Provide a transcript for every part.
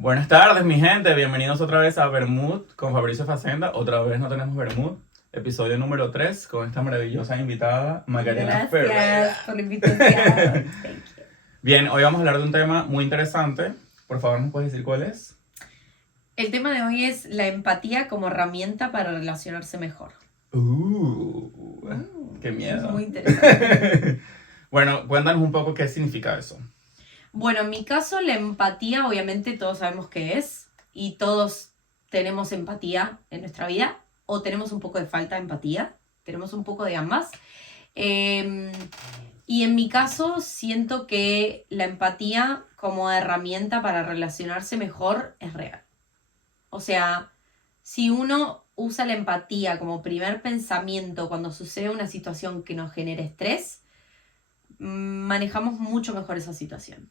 Buenas tardes, mi gente. Bienvenidos otra vez a Bermud con Fabricio Facenda. Otra vez no tenemos Bermud. Episodio número 3 con esta maravillosa invitada, Macarena Ferreira. Gracias por la invitación. Thank you. Bien, hoy vamos a hablar de un tema muy interesante. Por favor, ¿nos puedes decir cuál es? El tema de hoy es la empatía como herramienta para relacionarse mejor. Qué miedo. Es muy interesante. Bueno, cuéntanos un poco qué significa eso. Bueno, en mi caso, la empatía, obviamente todos sabemos qué es. Y todos tenemos empatía en nuestra vida. O tenemos un poco de falta de empatía. Tenemos un poco de ambas. Y en mi caso, siento que la empatía como herramienta para relacionarse mejor es real. O sea, si uno usa la empatía como primer pensamiento cuando sucede una situación que nos genere estrés, manejamos mucho mejor esa situación.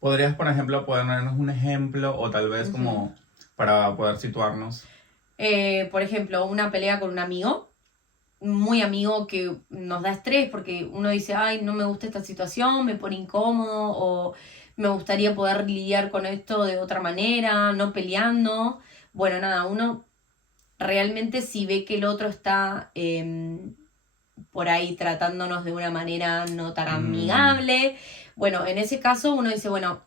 ¿Podrías, por ejemplo, ponernos un ejemplo o tal vez como para poder situarnos? Por ejemplo, una pelea con un amigo, muy amigo que nos da estrés porque uno dice, ay, no me gusta esta situación, me pone incómodo o me gustaría poder lidiar con esto de otra manera, no peleando. Bueno, nada, uno realmente si ve que el otro está por ahí tratándonos de una manera no tan amigable, bueno, en ese caso uno dice, bueno,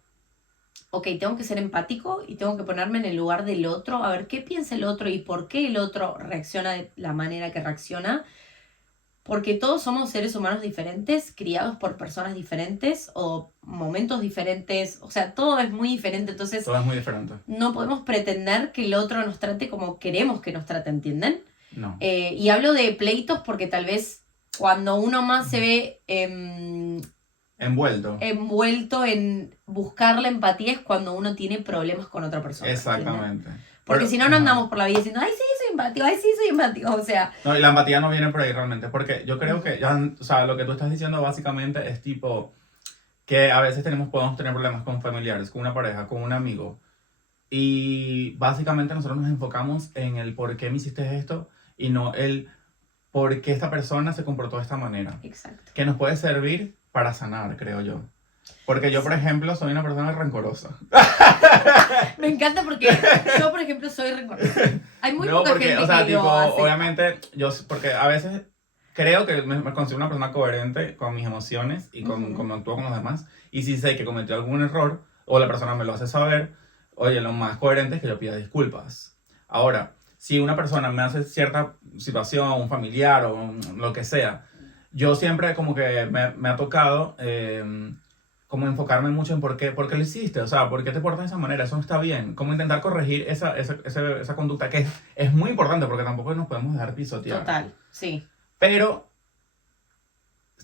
ok, tengo que ser empático y tengo que ponerme en el lugar del otro, a ver qué piensa el otro y por qué el otro reacciona de la manera que reacciona. Porque todos somos seres humanos diferentes, criados por personas diferentes o momentos diferentes, o sea, todo es muy diferente, entonces Todo es muy diferente. no podemos pretender que el otro nos trate como queremos que nos trate, ¿entienden? No. Y hablo de pleitos porque tal vez cuando uno más se ve envuelto en buscar la empatía es cuando uno tiene problemas con otra persona. Exactamente. ¿Entienden? Porque si no, no andamos por la vida diciendo, ay, sí, soy empático, ay, sí, soy empático, o sea... No, y la empatía no viene por ahí realmente, porque yo creo que, ya, o sea, lo que tú estás diciendo básicamente es tipo que a veces podemos tener problemas con familiares, con una pareja, con un amigo, y básicamente nosotros nos enfocamos en el por qué me hiciste esto y no el por qué esta persona se comportó de esta manera. Exacto. Que nos puede servir para sanar, creo yo. Porque yo, por ejemplo, soy una persona rencorosa. Me encanta porque yo, por ejemplo, soy rencorosa. Hay muy poca gente o sea, que tipo, lo hace. obviamente, porque a veces creo que me considero una persona coherente con mis emociones y con cómo actúo con los demás. Y si sé que cometí algún error, o la persona me lo hace saber, oye, lo más coherente es que yo pida disculpas. Ahora, si una persona me hace cierta situación, un familiar o lo que sea, yo siempre como que me ha tocado como enfocarme mucho en por qué lo hiciste, o sea, por qué te portas de esa manera, eso no está bien, como intentar corregir esa conducta que es muy importante porque tampoco nos podemos dejar pisotear. Total, sí. Pero,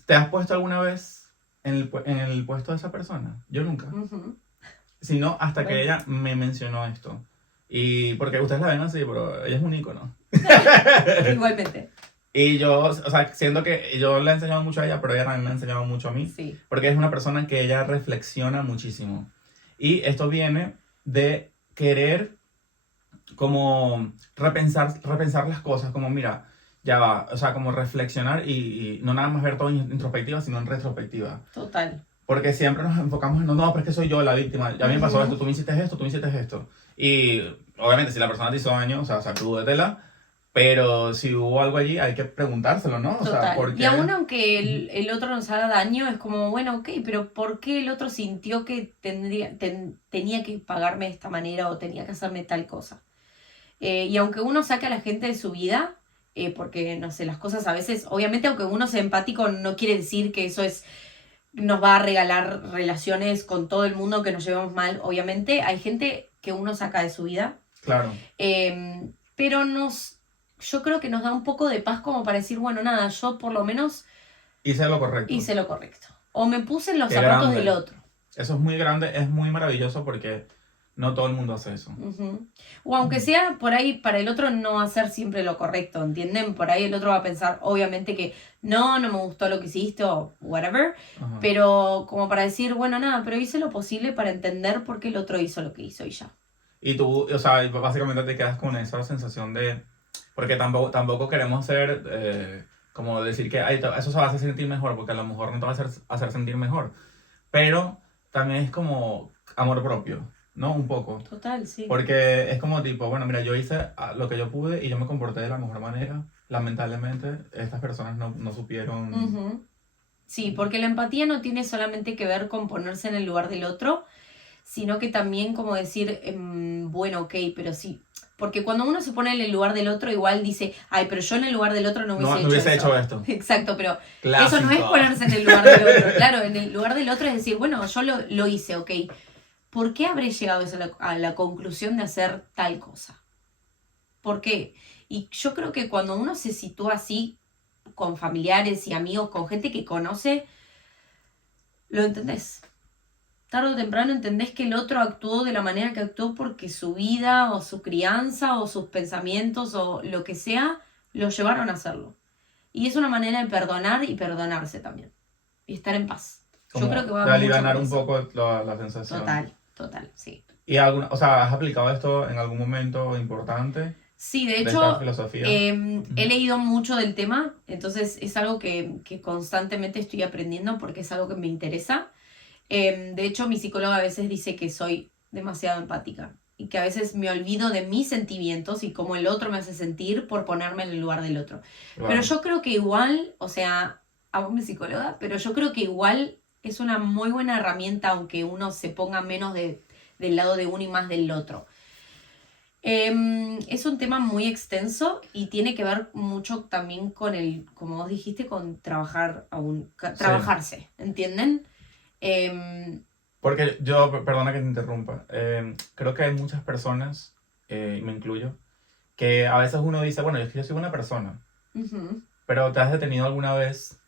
¿te has puesto alguna vez en el puesto de esa persona? Yo nunca. Sino hasta que ella me mencionó esto. Y porque ustedes la ven así, pero ella es un ícono. Igualmente. Y yo, o sea, siento que yo le he enseñado mucho a ella, pero ella también me ha enseñado mucho a mí. Sí. Porque es una persona que ella reflexiona muchísimo. Y esto viene de querer como repensar las cosas, como mira, ya va, o sea, como reflexionar y no nada más ver todo en introspectiva, sino en retrospectiva. Total. Porque siempre nos enfocamos en, no, pero es que soy yo la víctima, ya me pasó esto, tú me hiciste esto. Y obviamente si la persona te hizo daño, o sea, sacúdetela, pero si hubo algo allí hay que preguntárselo, ¿no? O Total. sea, ¿por qué? Y aún aunque el otro nos haga daño, es como, bueno, ok, pero ¿por qué el otro sintió que tenía que pagarme de esta manera o tenía que hacerme tal cosa? Y aunque uno saque a la gente de su vida, porque, no sé, las cosas a veces, obviamente aunque uno sea empático, no quiere decir que eso nos va a regalar relaciones con todo el mundo, que nos llevemos mal, obviamente. Hay gente que uno saca de su vida. Claro. Pero yo creo que nos da un poco de paz como para decir, bueno, nada, yo por lo menos hice lo correcto. O me puse en los Qué zapatos grande. del otro. Eso es muy grande, es muy maravilloso porque no todo el mundo hace eso. O aunque sea por ahí para el otro no hacer siempre lo correcto, ¿entienden? Por ahí el otro va a pensar, obviamente, que no me gustó lo que hiciste o whatever, pero como para decir, bueno, nada, pero hice lo posible para entender por qué el otro hizo lo que hizo y ya. Y tú, o sea, básicamente te quedas con esa sensación de... Porque tampoco queremos ser, como decir que ay, eso se va a hacer sentir mejor, porque a lo mejor no te va a hacer sentir mejor. Pero también es como amor propio. ¿no? Un poco. Total, sí. Porque es como tipo, bueno, mira, yo hice lo que yo pude y yo me comporté de la mejor manera. Lamentablemente, estas personas no supieron... Ujú. Sí, porque la empatía no tiene solamente que ver con ponerse en el lugar del otro, sino que también como decir, bueno, ok, pero sí. Porque cuando uno se pone en el lugar del otro, igual dice, ay, pero yo en el lugar del otro no hubiese No hecho hubiese eso. hecho esto. Exacto, pero Clásico. eso no es ponerse en el lugar del otro. Claro, en el lugar del otro es decir, bueno, yo lo hice, ok. ¿Por qué habré llegado a la conclusión de hacer tal cosa? ¿Por qué? Y yo creo que cuando uno se sitúa así, con familiares y amigos, con gente que conoce, lo entendés. Tarde o temprano entendés que el otro actuó de la manera que actuó porque su vida o su crianza o sus pensamientos o lo que sea lo llevaron a hacerlo. Y es una manera de perdonar y perdonarse también. Y estar en paz. Como Yo creo que va de mucho alivianar con un eso. poco la sensación. Total, sí. ¿Y alguna, o sea, has aplicado esto en algún momento importante Sí, de de esta hecho, filosofía? he leído mucho del tema, entonces es algo que constantemente estoy aprendiendo porque es algo que me interesa. De hecho, mi psicóloga a veces dice que soy demasiado empática y que a veces me olvido de mis sentimientos y cómo el otro me hace sentir por ponerme en el lugar del otro. Claro. Pero yo creo que igual, o sea, amo a mi psicóloga, pero yo creo que igual es una muy buena herramienta aunque uno se ponga menos del lado de uno y más del otro. Es un tema muy extenso y tiene que ver mucho también con como vos dijiste, con trabajarse, ¿entienden? Porque yo, perdona que te interrumpa, creo que hay muchas personas, y me incluyo, que a veces uno dice, bueno, es que yo soy buena persona, Uh-huh. pero te has detenido alguna vez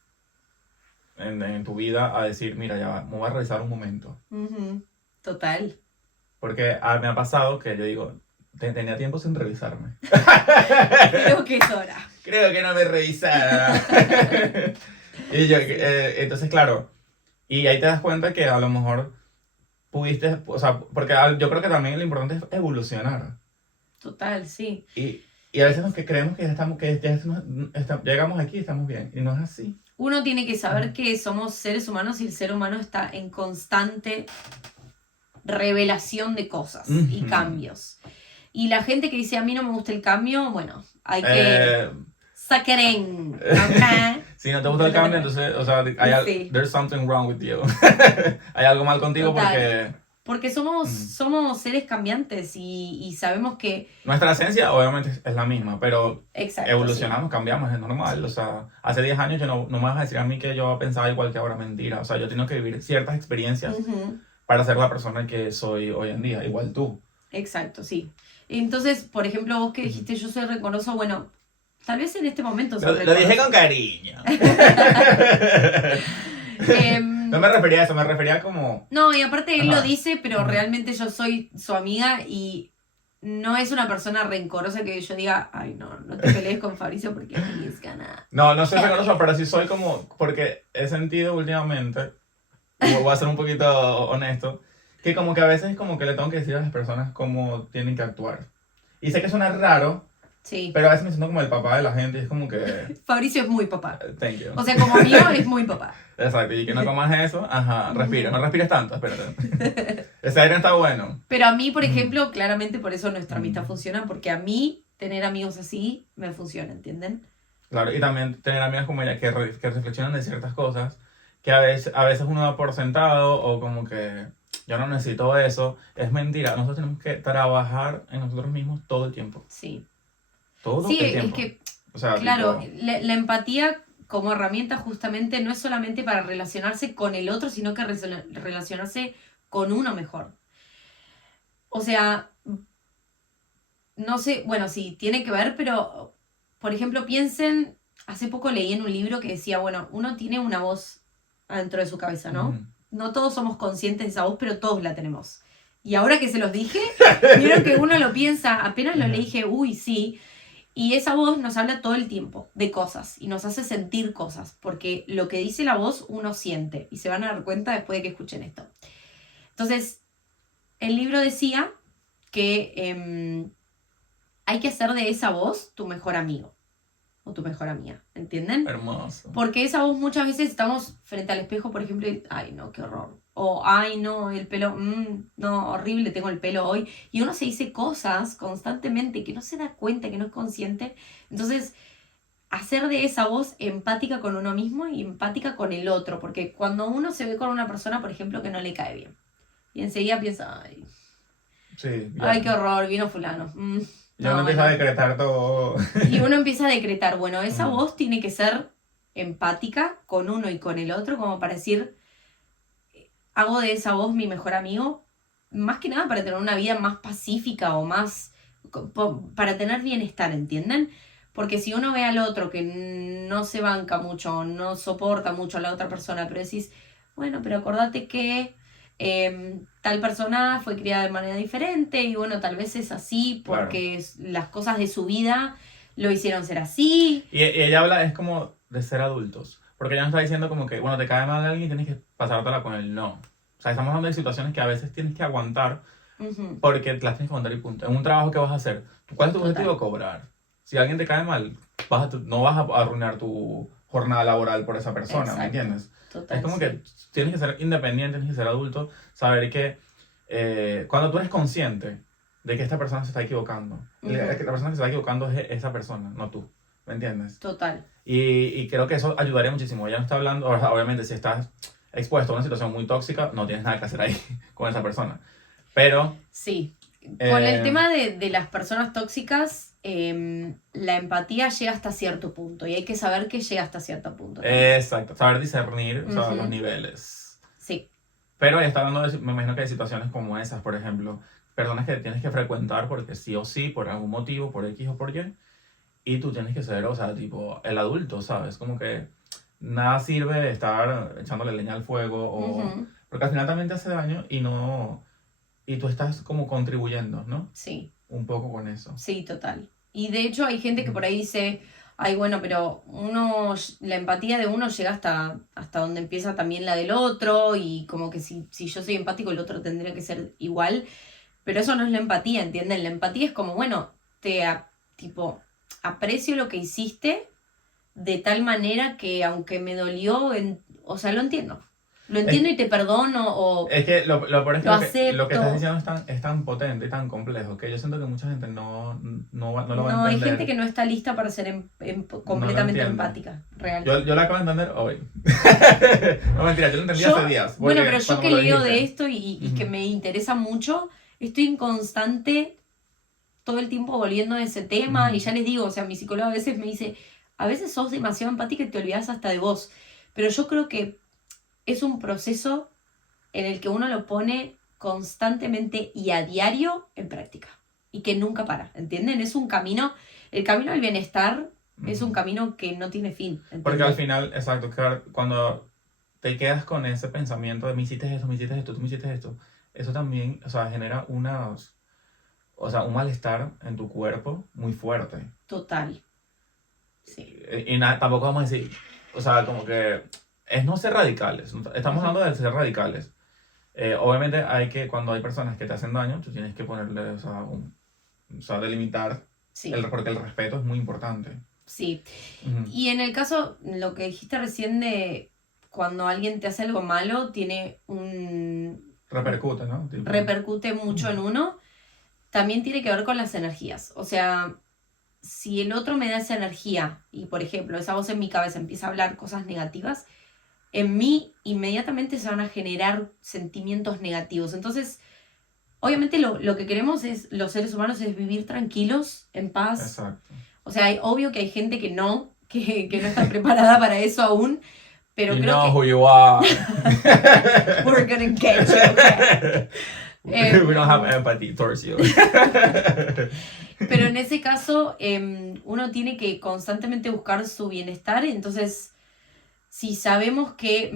en tu vida a decir, mira, ya va, me voy a revisar un momento. Uh-huh. Total. Porque me ha pasado que yo digo, tenía tiempo sin revisarme. Creo que es hora. Creo que no me revisaba. Y yo, entonces, claro, y ahí te das cuenta que a lo mejor pudiste, o sea, porque yo creo que también lo importante es evolucionar. Total, sí. Y a veces nos que creemos que ya estamos, llegamos aquí y estamos bien. Y no es así. Uno tiene que saber que somos seres humanos y el ser humano está en constante revelación de cosas y cambios. Y la gente que dice a mí no me gusta el cambio, bueno, hay que sacaren. Si no te gusta el cambio, entonces, o sea, Sí. there's something wrong with you. Hay algo mal contigo. Total. Porque somos seres cambiantes y sabemos que... Nuestra esencia obviamente es la misma, pero Exacto, evolucionamos, sí. cambiamos, es normal. Sí. O sea, hace 10 años no me vas a decir a mí que yo pensaba igual que ahora, mentira. O sea, yo tengo que vivir ciertas experiencias para ser la persona que soy hoy en día, igual tú. Exacto, sí. Entonces, por ejemplo, vos que dijiste yo soy rencoroso, bueno, tal vez en este momento soy Lo dije con cariño. No me refería a eso, me refería como... No, y aparte él lo dice, pero realmente yo soy su amiga y no es una persona rencorosa que yo diga, ay, no te pelees con Fabricio porque es gana. No soy rencoroso, pero sí soy como... Porque he sentido últimamente, voy a ser un poquito honesto, que como que a veces como que le tengo que decir a las personas cómo tienen que actuar. Y sé que suena raro, sí, pero a veces me siento como el papá de la gente y es como que... Fabricio es muy papá. Thank you. O sea, como amigo es muy papá. Exacto, y que no comas eso, respira, no respires tanto, espérate. Ese aire está bueno. Pero a mí, por ejemplo, claramente por eso nuestra amistad funciona, porque a mí tener amigos así me funciona, ¿entienden? Claro, y también tener amigas como ella que reflexionan de ciertas cosas que a veces uno da por sentado o como que yo no necesito eso. Es mentira, nosotros tenemos que trabajar en nosotros mismos todo el tiempo. Sí. Todo sí, el tiempo. Es que, o sea, claro, tipo... la empatía como herramienta justamente no es solamente para relacionarse con el otro, sino que relacionarse con uno mejor. O sea, no sé, bueno, sí, tiene que ver, pero, por ejemplo, piensen, hace poco leí en un libro que decía, bueno, uno tiene una voz dentro de su cabeza, ¿no? No todos somos conscientes de esa voz, pero todos la tenemos. Y ahora que se los dije, vieron que uno lo piensa, apenas lo leí, dije, uy, sí. Y esa voz nos habla todo el tiempo de cosas y nos hace sentir cosas, porque lo que dice la voz uno siente y se van a dar cuenta después de que escuchen esto. Entonces, el libro decía que hay que hacer de esa voz tu mejor amigo o tu mejor amiga, ¿entienden? Hermoso. Porque esa voz muchas veces estamos frente al espejo, por ejemplo, y, ay no, qué horror, O, ay, no, el pelo, no, horrible, tengo el pelo hoy. Y uno se dice cosas constantemente que no se da cuenta, que no es consciente. Entonces, hacer de esa voz empática con uno mismo y empática con el otro. Porque cuando uno se ve con una persona, por ejemplo, que no le cae bien, y enseguida piensa, ay, Sí, ay, qué horror, vino fulano. Ya No, uno empieza a bueno. decretar todo. Y uno empieza a decretar, bueno, esa Mm, voz tiene que ser empática con uno y con el otro, como para decir, hago de esa voz mi mejor amigo, más que nada para tener una vida más pacífica o más, para tener bienestar, ¿entienden? Porque si uno ve al otro que no se banca mucho, no soporta mucho a la otra persona, pero decís, bueno, pero acordate que tal persona fue criada de manera diferente y bueno, tal vez es así claro. porque las cosas de su vida lo hicieron ser así. Y ella habla, es como de ser adultos. Porque ella no está diciendo como que, bueno, te cae mal alguien y tienes que pasártela con él. No. O sea, estamos hablando de situaciones que a veces tienes que aguantar Ujú, porque te las tienes que aguantar y punto. En un trabajo que vas a hacer, ¿cuál es tu total, objetivo? Cobrar. Si alguien te cae mal, no vas a arruinar tu jornada laboral por esa persona, ¿me exacto, entiendes? Es total, como que sí. tienes que ser independiente, tienes que ser adulto, saber que cuando tú eres consciente de que esta persona se está equivocando, Ujú, que la persona que se está equivocando es esa persona, no tú, ¿me entiendes? total. Y creo que eso ayudaría muchísimo. Ella no está hablando, o sea, obviamente si estás expuesto a una situación muy tóxica, no tienes nada que hacer ahí con esa persona. Pero, Sí, con el eh, tema de las personas tóxicas, la empatía llega hasta cierto punto y hay que saber que llega hasta cierto punto también. exacto, saber discernir, o sea, los Ujú, niveles. sí, Pero ella está hablando de, me imagino que de situaciones como esas, por ejemplo, personas que tienes que frecuentar porque sí o sí, por algún motivo, por X o por Y, y tú tienes que ser, o sea, tipo, el adulto, ¿sabes? Como que nada sirve estar echándole leña al fuego o... ujú, Porque al final también te hace daño y no... Y tú estás como contribuyendo, ¿no? sí, Un poco con eso. sí, total. Y de hecho hay gente que Mm. por ahí dice, ay, bueno, pero la empatía de uno llega hasta donde empieza también la del otro y como que si yo soy empático el otro tendría que ser igual. Pero eso no es la empatía, ¿entienden? La empatía es como, bueno, tipo, aprecio lo que hiciste de tal manera que aunque me dolió, o sea, lo entiendo. Lo Es, entiendo y te perdono o es que lo peor es que lo lo que estás acepto. diciendo es tan potente y tan complejo que yo siento que mucha gente no lo va a No, hay gente entender, que no está lista para ser no lo completamente entiende. empática, real. Yo lo acabo de entender hoy. No, mentira, yo lo entendí hace Yo, días, bueno, pero porque yo cuando que me lo leo de dijiste. esto y que Ujú, me interesa mucho, estoy en constante todo el tiempo volviendo a ese tema y ujú. ya les digo, o sea, mi psicólogo a veces me dice, a veces sos demasiado empática y te olvidas hasta de vos, pero yo creo que es un proceso en el que uno lo pone constantemente y a diario en práctica y que nunca para, ¿entienden? Es un camino, el camino al bienestar es un Ujú. camino que no tiene fin, Porque al ¿entendés? final, exacto, claro, cuando te quedas con ese pensamiento de me hiciste esto, tú me hiciste esto, eso también, o sea, genera o sea, un malestar en tu cuerpo muy fuerte. Total, sí. Tampoco vamos a decir, o sea, como que es no ser radicales, no estamos Ujú. hablando de ser radicales. Obviamente hay que, cuando hay personas que te hacen daño, tú tienes que ponerle, o sea, o sea, delimitar, Sí, porque el respeto es muy importante. sí. Ujú. Y en el caso, lo que dijiste recién de cuando alguien te hace algo malo, tiene Repercute, ¿no? Tipo, repercute mucho ujú. en uno, también tiene que ver con las energías. O sea, si el otro me da esa energía y, por ejemplo, esa voz en mi cabeza empieza a hablar cosas negativas, en mí inmediatamente se van a generar sentimientos negativos. Entonces, obviamente lo que queremos es, los seres humanos, es vivir tranquilos, en paz. Exacto. O sea, obvio que hay gente que no, que no está preparada para eso aún, pero You creo know who que you are. we're gonna get you, okay. We don't have Em, empathy towards you. pero en ese caso, uno tiene que constantemente buscar su bienestar, entonces si sabemos que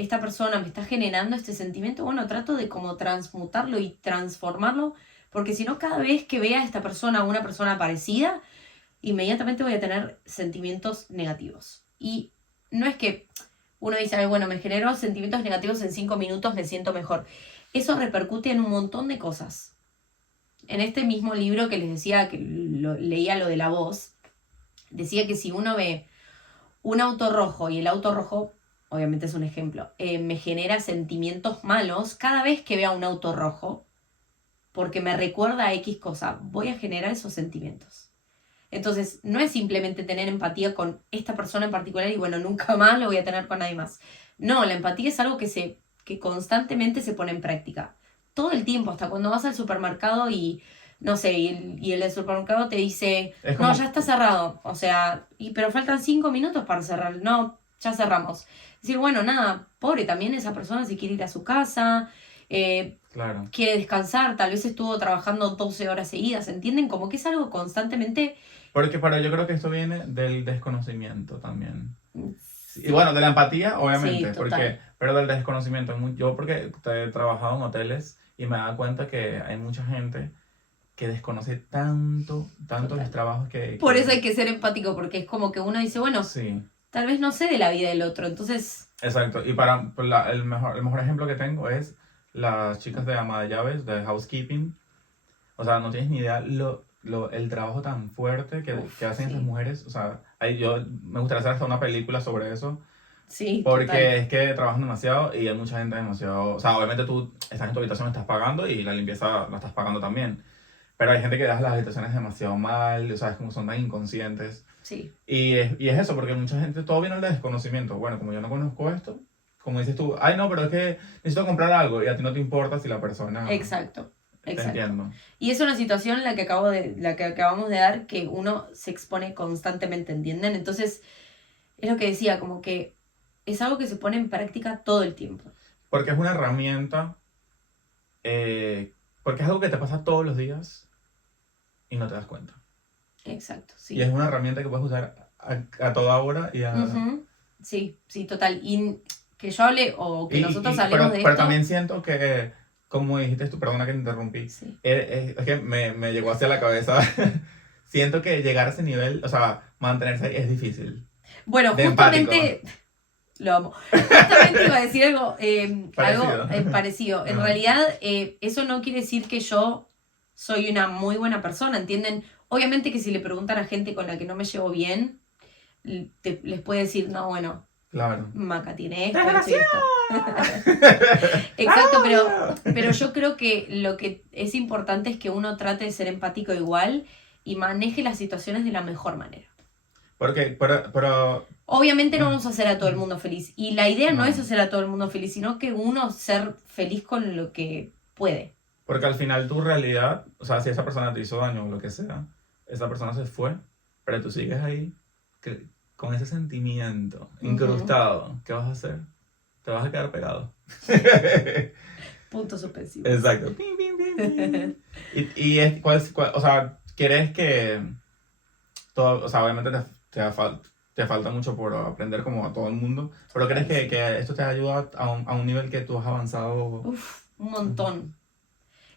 esta persona me está generando este sentimiento, bueno, trato de como transmutarlo y transformarlo, porque si no, cada vez que vea a esta persona o una persona parecida, inmediatamente voy a tener sentimientos negativos. Y no es que uno dice, "Ay, bueno, me generó sentimientos negativos en 5 minutos, me siento mejor". Eso repercute en un montón de cosas. En este mismo libro que les decía que leía lo de la voz, decía que si uno ve un auto rojo y el auto rojo obviamente es un ejemplo, me genera sentimientos malos cada vez que vea un auto rojo, porque me recuerda a X cosa, voy a generar esos sentimientos. Entonces, no es simplemente tener empatía con esta persona en particular y bueno, nunca más lo voy a tener con nadie más. No, la empatía es algo que constantemente se pone en práctica. Todo el tiempo, hasta cuando vas al supermercado y, no sé, y el del supermercado te dice, Es no, como, ya está cerrado. O sea, pero faltan 5 minutos para cerrar. No, ya cerramos. Decir, bueno, nada, pobre también esa persona si quiere ir a su casa, claro. quiere descansar, tal vez estuvo trabajando 12 horas seguidas, ¿entienden? Como que es algo constantemente... Porque para yo creo que esto viene del desconocimiento también. Y Sí, bueno, de la empatía, sí, obviamente, total. pero del desconocimiento. Yo porque he trabajado en hoteles y me he dado cuenta que hay mucha gente que desconoce tanto los Total. trabajos Por eso hay que ser empático, porque es como que uno dice, bueno, Sí, tal vez no sé de la vida del otro, entonces, exacto. Y para el mejor ejemplo que tengo es las chicas de ama de llaves, de housekeeping. O sea, no tienes ni idea el trabajo tan fuerte que uff, hacen esas sí, mujeres. O sea, yo me gustaría hacer hasta una película sobre eso. sí, Porque total, es que trabajan demasiado y hay mucha gente demasiado. O sea, obviamente tú estás en tu habitación, estás pagando y la limpieza la estás pagando también. Pero hay gente que deja las habitaciones demasiado mal, o sea, es como son tan inconscientes. sí, Y es eso, porque mucha gente, todo viene del desconocimiento. Bueno, como yo no conozco esto, como dices tú, ay no, pero es que necesito comprar algo y a ti no te importa si la persona. exacto, Te exacto. entiendo. Y es una situación en la que acabamos de dar que uno se expone constantemente, ¿entienden? Entonces, es lo que decía, como que es algo que se pone en práctica todo el tiempo. Porque es una herramienta, eh, porque es algo que te pasa todos los días y no te das cuenta. Exacto, Y es sí. una herramienta que puedes usar a toda hora Ujú. Sí, sí, total. Y que yo hable o Y, que nosotros hablemos pero, de pero esto, también siento que, como dijiste tú, perdona que te interrumpí, sí. es que me llegó hacia la cabeza. Siento que llegar a ese nivel, o sea, mantenerse ahí es difícil. Bueno, De empático. justamente, lo amo. Justamente iba a decir algo Parecido. parecido. En Ajá. realidad, eso no quiere decir que yo soy una muy buena persona, ¿entienden? Obviamente que si le preguntan a gente con la que no me llevo bien, les puede decir, no, bueno, Claro. Maca tiene esto y ¡Desgraciado! esto. Exacto, pero yo creo que lo que es importante es que uno trate de ser empático igual y maneje las situaciones de la mejor manera. Porque, pero, Obviamente no ah, vamos a hacer a todo el mundo feliz. Y la idea no es no. hacer a todo el mundo feliz, sino que uno ser feliz con lo que puede. Porque al final tu realidad, o sea, si esa persona te hizo daño o lo que sea, esa persona se fue, pero tú sigues ahí con ese sentimiento Ujú. incrustado. ¿Qué vas a hacer? Te vas a quedar pegado. Puntos suspensivos. Exacto. Pim, pim, pim, pim. O sea, ¿quieres que todo, o sea, obviamente te falta mucho por aprender como a todo el mundo, pero crees Total, sí. que esto te ayuda a un nivel que tú has avanzado? Uf, un Ujú. montón.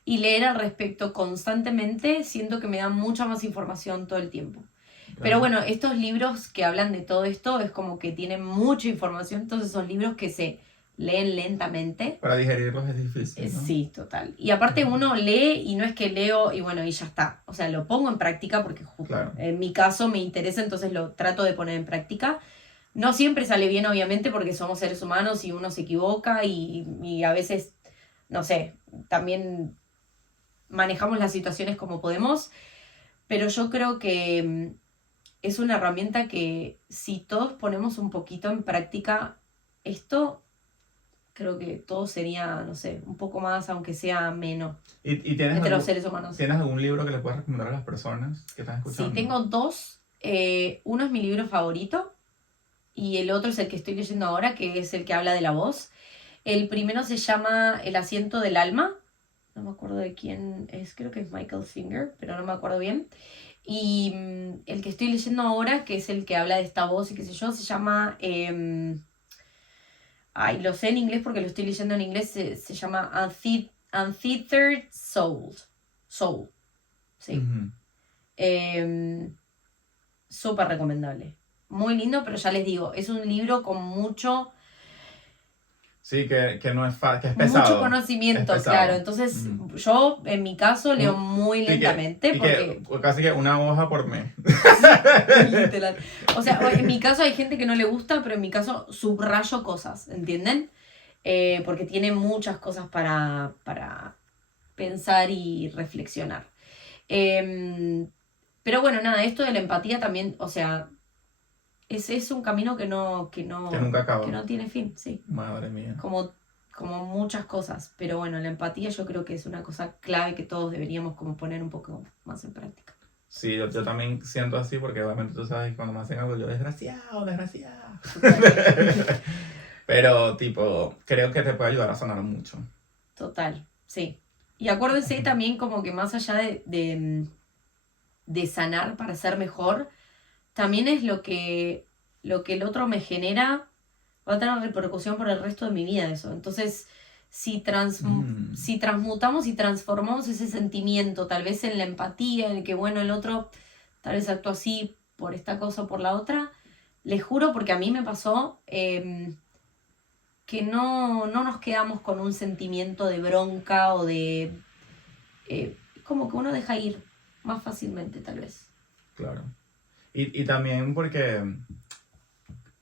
Y leer al respecto constantemente siento que me da mucha más información todo el tiempo. Pero Claro. bueno, estos libros que hablan de todo esto es como que tienen mucha información, entonces son libros que se leen lentamente. Para digerirlos es difícil, ¿no? Sí, total. Y aparte Ujú. uno lee y no es que leo y bueno, y ya está. O sea, lo pongo en práctica porque Claro, en mi caso me interesa, entonces lo trato de poner en práctica. No siempre sale bien, obviamente, porque somos seres humanos y uno se equivoca y a veces, no sé, también manejamos las situaciones como podemos, pero yo creo que es una herramienta que si todos ponemos un poquito en práctica esto, creo que todo sería, no sé, un poco más, aunque sea menos, ¿Y tienes entre los algún, seres humanos. tienes algún libro que le puedas recomendar a las personas que están Sí, escuchando? tengo dos. Uno es mi libro favorito y el otro es el que estoy leyendo ahora, que es el que habla de la voz. El primero se llama El asiento del alma. No me acuerdo de quién es, creo que es Michael Singer, pero no me acuerdo bien. Y el que estoy leyendo ahora, que es el que habla de esta voz y qué sé yo, se llama... ay, lo sé en inglés porque lo estoy leyendo en inglés, se llama Untethered Soul. Soul, sí. Ujú. Eh, Súper recomendable. Muy lindo, pero ya les digo, es un libro con mucho... Sí, que no es fácil, que es pesado. Mucho conocimiento, Es pesado. claro. Entonces, yo, en mi caso, leo muy lentamente Y porque... que casi que una hoja por mes. Literal. O sea, en mi caso hay gente que no le gusta, pero en mi caso subrayo cosas, ¿entienden? Porque tiene muchas cosas para pensar y reflexionar. Pero bueno, nada, esto de la empatía también, o sea, es un camino que nunca acaba. que no tiene fin, sí. Madre mía. Como muchas cosas. Pero bueno, la empatía yo creo que es una cosa clave que todos deberíamos como poner un poco más en práctica. Sí, yo también siento así porque obviamente tú sabes que cuando me hacen algo yo desgraciado. Pero tipo, creo que te puede ayudar a sanar mucho. Total, sí. Y acuérdense también como que más allá de sanar para ser mejor, también es lo que el otro me genera, va a tener repercusión por el resto de mi vida eso. Entonces, si transmutamos y transformamos ese sentimiento, tal vez en la empatía, en el que, bueno, el otro tal vez actuó así por esta cosa o por la otra, les juro, porque a mí me pasó que no nos quedamos con un sentimiento de bronca o de... como que uno deja ir más fácilmente, tal vez. Claro. Y también porque,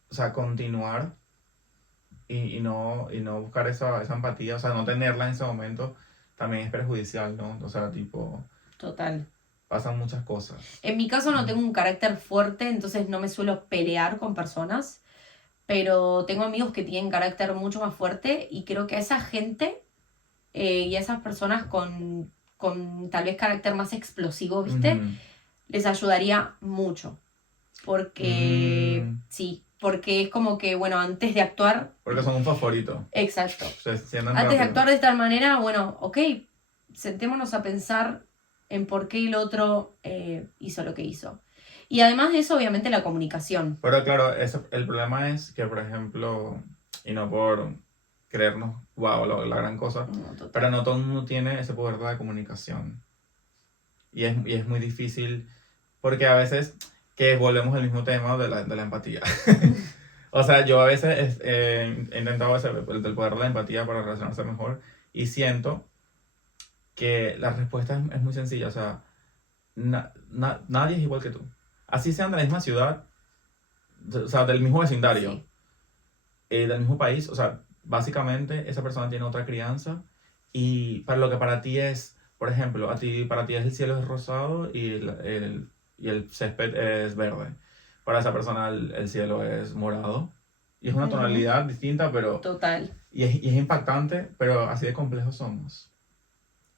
o sea, continuar y no buscar esa empatía, o sea, no tenerla en ese momento, también es perjudicial, ¿no? O sea, tipo, Total. pasan muchas cosas. En mi caso no tengo un carácter fuerte, entonces no me suelo pelear con personas, pero tengo amigos que tienen carácter mucho más fuerte y creo que a esa gente y a esas personas con tal vez carácter más explosivo, ¿viste? Ujú. Les ayudaría mucho. Porque, sí, porque es como que, bueno, antes de actuar... Porque son un fosforito. Exacto. Se encienden Antes de rápido. actuar de tal manera, bueno, ok, sentémonos a pensar en por qué el otro hizo lo que hizo. Y además de eso, obviamente, la comunicación. Pero claro, el problema es que, por ejemplo, y no por creernos, wow, la gran cosa, No, total. pero no todo el mundo tiene ese poder de la comunicación. Y es muy difícil, porque a veces que volvemos al mismo tema de la empatía. O sea, yo a veces he intentado el poder de la empatía para relacionarse mejor y siento que la respuesta es muy sencilla. O sea, nadie es igual que tú. Así sean de la misma ciudad, o sea, del mismo vecindario, Sí. Del mismo país. O sea, básicamente esa persona tiene otra crianza y para lo que para ti es, por ejemplo, para ti el cielo es rosado y el césped es verde. Para esa persona el cielo es morado. Y es una Ujú. tonalidad distinta, pero... Total. Y es impactante, pero así de complejos somos.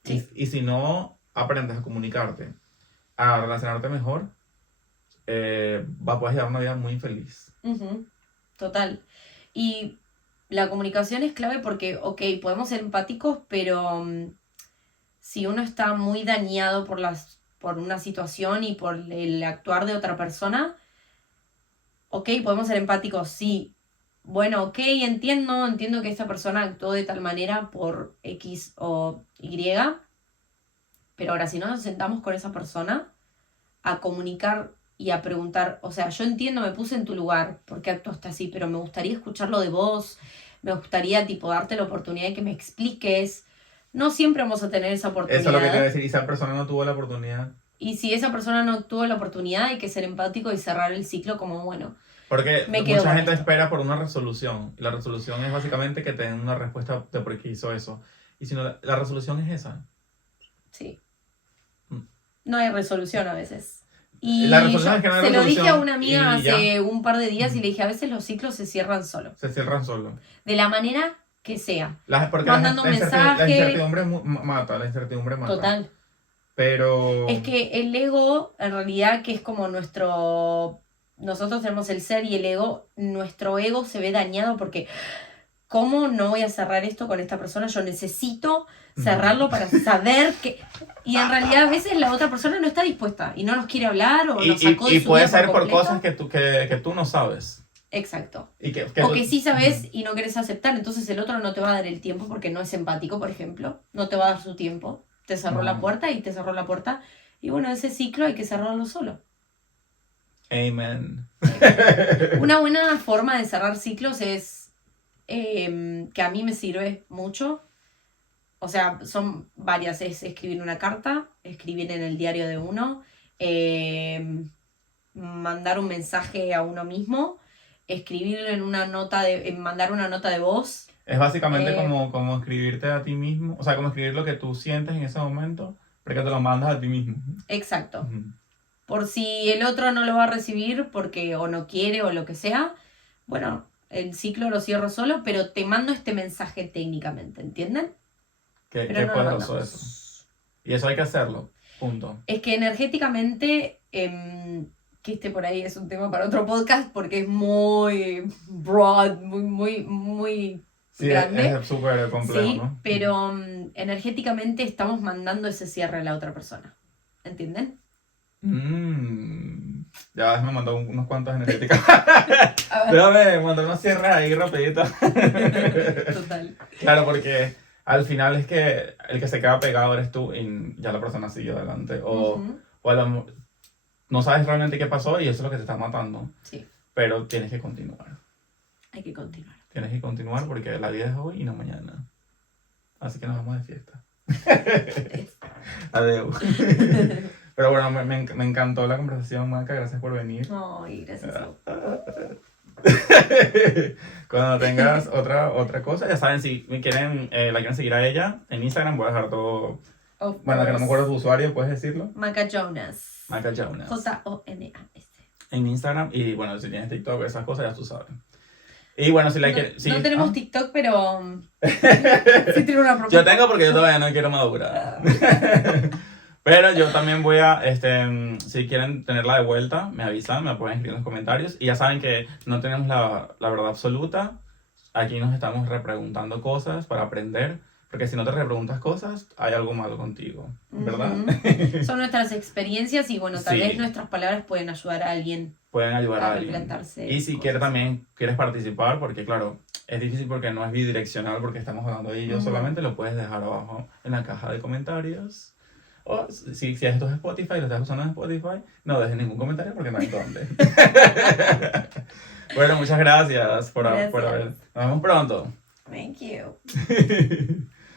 Sí. Y si no aprendes a comunicarte, a relacionarte mejor, puedes llevar una vida muy infeliz. Ujú. Total. Y la comunicación es clave porque, ok, podemos ser empáticos, pero si uno está muy dañado por una situación y por el actuar de otra persona, ok, podemos ser empáticos, sí. Bueno, ok, entiendo que esta persona actuó de tal manera por X o Y, pero ahora si no nos sentamos con esa persona a comunicar y a preguntar, o sea, yo entiendo, me puse en tu lugar, ¿por qué actuaste así? Pero me gustaría escucharlo de vos, me gustaría tipo darte la oportunidad de que me expliques. No siempre vamos a tener esa oportunidad. Eso es lo que quiero decir. Y esa persona no tuvo la oportunidad. Y si esa persona no tuvo la oportunidad, hay que ser empático y cerrar el ciclo como, bueno, Porque me quedo mucha con gente esto. espera por una resolución. Y la resolución es básicamente que te den una respuesta de por qué hizo eso. Y si no, la resolución es esa. Sí. Mm. No hay resolución a veces. Y La resolución yo es que no hay se lo dije a resolución una amiga y ya. hace un par de días y le dije, a veces los ciclos se cierran solo. Se cierran solo. De la manera que sea. Porque Mandando un la mensaje. incertidumbre mata, la incertidumbre mata. Total. Pero... Es que el ego, en realidad, que es como nuestro... Nosotros tenemos el ser y el ego. Nuestro ego se ve dañado porque... ¿Cómo no voy a cerrar esto con esta persona? Yo necesito cerrarlo para saber que... Y en realidad a veces la otra persona no está dispuesta y no nos quiere hablar o nos sacó de y su puede vida ser por completo. cosas que tú no sabes. Exacto. Y que O que sí sabes y no querés aceptar, entonces el otro no te va a dar el tiempo porque no es empático, por ejemplo. No te va a dar su tiempo. Te cerró la puerta y te cerró la puerta. Y bueno, ese ciclo hay que cerrarlo solo. Amen. Una buena forma de cerrar ciclos es que a mí me sirve mucho. O sea, son varias. Es escribir una carta, escribir en el diario de uno, mandar un mensaje a uno mismo, escribir mandar una nota de voz. Es básicamente como escribirte a ti mismo, o sea, como escribir lo que tú sientes en ese momento, porque te lo mandas a ti mismo. Exacto. Ujú. Por si el otro no lo va a recibir porque o no quiere o lo que sea, bueno, el ciclo lo cierro solo, pero te mando este mensaje técnicamente, ¿entienden? Qué Pero no lo poderoso mandamos. eso. Y eso hay que hacerlo, punto. Es que energéticamente, que por ahí es un tema para otro podcast porque es muy broad, muy Sí, grande. es súper complejo, Sí, ¿no? pero energéticamente estamos mandando ese cierre a la otra persona. ¿Entienden? Ya me mandó unos cuantos energéticos. A ver. Déjame mandar unos cierres ahí rapidito. Total. Claro, porque al final es que el que se queda pegado eres tú y ya la persona siguió adelante. Ujú. No sabes realmente qué pasó y eso es lo que te está matando. Sí, Pero tienes que continuar. hay que continuar. Tienes que continuar porque la vida es hoy y no mañana. Así que nos vamos de fiesta. Adiós. Pero bueno, me encantó la conversación, Maca. Gracias por venir. Ay, gracias a vos. Cuando tengas otra cosa, ya saben, si la quieren seguir a ella en Instagram, voy a dejar todo. Of Bueno, que no me course. acuerdo tu usuario, ¿puedes decirlo? Maca Jonas. Maca Jonas. Jonas. En Instagram. Y bueno, si tienes TikTok, esas cosas, ya tú sabes. Y bueno, si la quieres. No tenemos TikTok, pero sí tiene una propuesta. Yo tengo porque yo todavía no quiero madurar. Pero yo también voy a, si quieren tenerla de vuelta, me avisan, me pueden escribir en los comentarios. Y ya saben que no tenemos la verdad absoluta. Aquí nos estamos repreguntando cosas para aprender. Porque si no te repreguntas cosas, hay algo malo contigo, ¿verdad? Ujú. Son nuestras experiencias y bueno, tal Sí. vez nuestras palabras pueden ayudar a alguien Pueden ayudar a a alguien. replantarse Y si cosas. quieres participar, porque claro, es difícil porque no es bidireccional, porque estamos hablando de ello Ujú. solamente, lo puedes dejar abajo en la caja de comentarios. O si esto es Spotify, lo estás usando en Spotify, no dejes ningún comentario porque no hay dónde. Bueno, muchas gracias por Gracias. haber. Nos vemos pronto. Thank you.